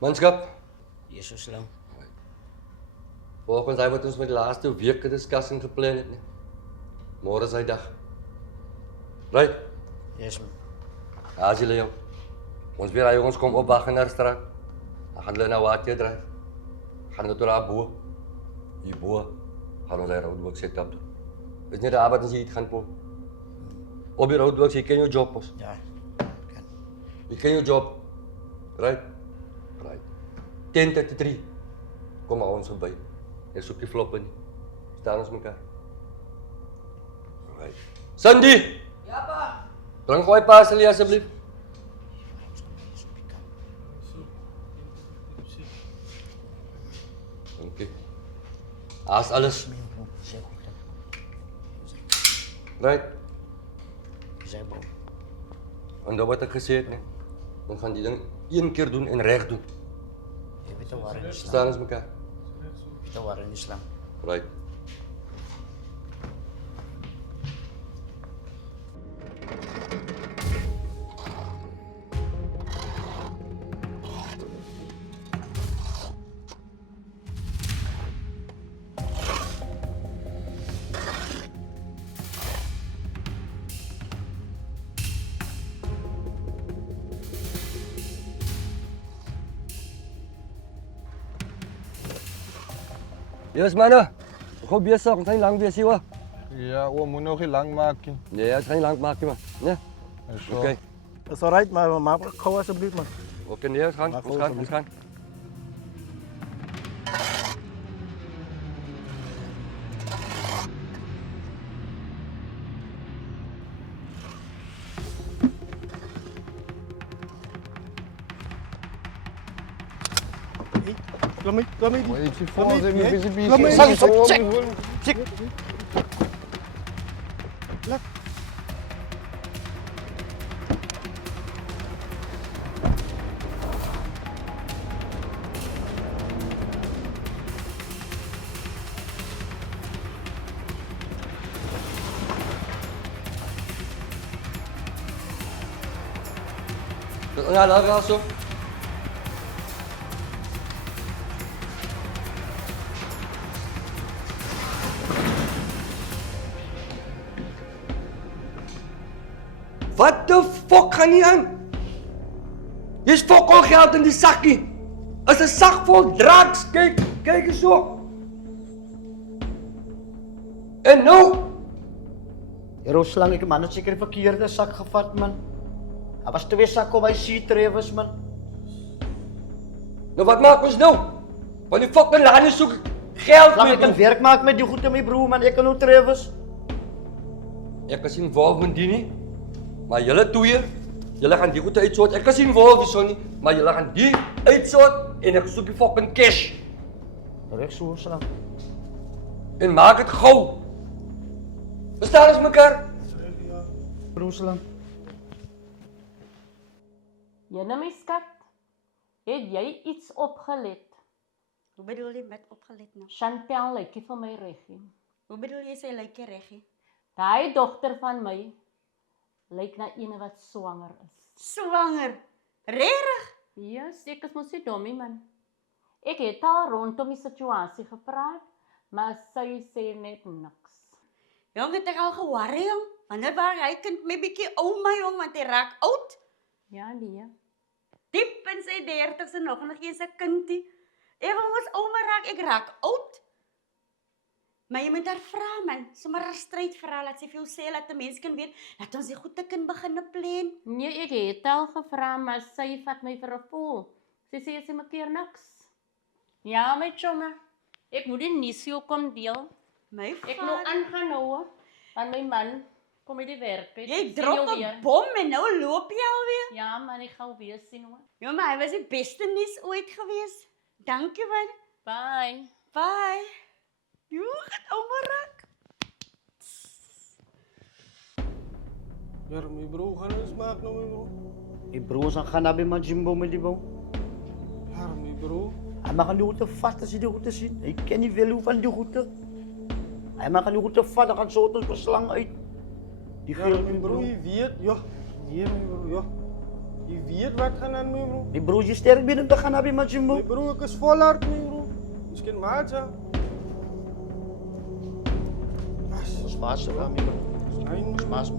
Manskap, Jesus lang. volgens hy wat ons met die laaste weke discussing geplan het, nee. Môre is hy dag. Right? Yes, man. As julle jou. Ons weer hy ons kom opwag in die straat. Dan gaan hulle na water dryf. Gaan hulle tot daar bo. Hier bo gaan ons hy roadwork set up doen. Is nie die arbeid as jy iets gaan po. Op die roadwork, jy ken jou job pos. Ja. Jy ken jou job. Right? Right. 10:33. Kom maar ons verby. Ek soek die floppe nie. Staan ons mekaar. Right. Sandy! Ja, pa. Bring gooi parcel asseblief. Dankie. As alles. Right. Sy bom. En dat wat ek gesê het, nee. Ons gaan die ding een keer doen en reg doen. Jy weet al waar in Islam. Staan ons mekaar. Weet al waar in Islam. Right. Yes, mano. Gou besig, ons gaan nie lank wees hier hoor. Ja, oom moet nog nie lang maak nie. Nee, ons gaan nie lank maak nie man. Nee. So. Okay. Is alright, maar maak gou asseblief man. Okay, nee, ons gaan. Maak Ons gou gaan. Ons gaan. Klam nie. Maar ek sê vir ons hy is besig. Laat my- Check. Nga lang aso. Wat the fuck gaan nie aan? Jy's fokol geld in die sakkie. Is 'n sak vol drugs. Kyk eens so. En nou, Ruslang ek man het seker die verkeerde sak gevat man. Daar was twee sakke op my seatrewes man. nou wat maak ons nou? Want die fucking lande soek geld Laat ek kan met. werk maak met die goede my broer man. Ek kan nou trewes. Ek is involved met die nie. Maar julle twee, julle gaan die goede uitsort. Ek is involved hierso nie, maar julle gaan die uitsort en ek soek die fucking cash. Reg so Ruslang. En maak dit gou. Verstaan ons mekaar? Ruslang. Jene my skat, het jy iets opgelet? Hoe bedoel jy met opgelet nou? Chantel lykie vir my reggie. Hoe bedoel jy sy lyk reggie? Daai dogter van my lyk na eene wat swanger is. Swanger. Regtig? Ja, ek is mos nie dommie man. Ek het al rondom die situasie gepraat, maar sy sê net niks. Jong, het ek al geworry jong. Wanneer waar hy kind my bietjie ouma jong, want hy raak oud. Ja, nee. Diep in sy 30's en nog eens 'n kindie. Ek wil mos ouma raak, ek raak oud. Maar jy moet haar vra man, sommer haar stryd vra, laat sy vir jou sê, laat 'n mens kan weet, laat ons die goeie kind begin plan. Nee, ek het al gevra, maar sy vat my vir 'n voel. Sy sê sy maak keer niks. Ja, my chomme. Ek moet die nuus jou kom deel. My Ek nou vader, aangaan nou, aan my man kom uit die werk. uit. jy Ek sien drop jou 'n weer. bom en nou loop jy alweer. Ja, man, ek gaan weer sien hoor. Ja, maar hy was die beste nuus ooit gewees. Dankie man. Bye. Bye. Joe, gaat ouma raak. Ja, my broer gaan ons maak nou my broer. Die broers gaan na by my Jimbo met die bom. Ja, my broer. Hij mag die route vast als hij die route ziet. Ik ken niet veel van die route. Hij mag die route vast, dan gaat zo tot slang uit. Die Ja, geel my broer, jy weet, ja. Nee, my broer, ja. Je weet wat gaan aan my bro. Die broer, je sterk binnen te gaan naar mijn Jimbo. My bro, ek is volhard my bro. Miskien maat ja. Dat is vast, hoor, mijn bro. Nein, Mas,